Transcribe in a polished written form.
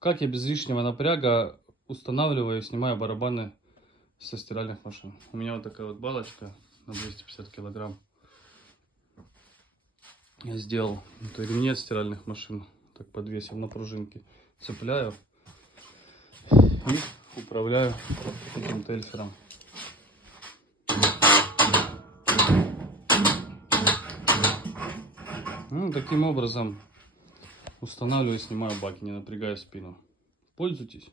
Как я без лишнего напряга устанавливаю и снимаю барабаны со стиральных машин? У меня вот такая вот балочка на 250 килограмм. Я сделал ремни от стиральных машин. Так подвесил на пружинке. Цепляю и управляю этим тельфером. Ну, таким образом устанавливаю и снимаю баки, не напрягая спину. Пользуйтесь.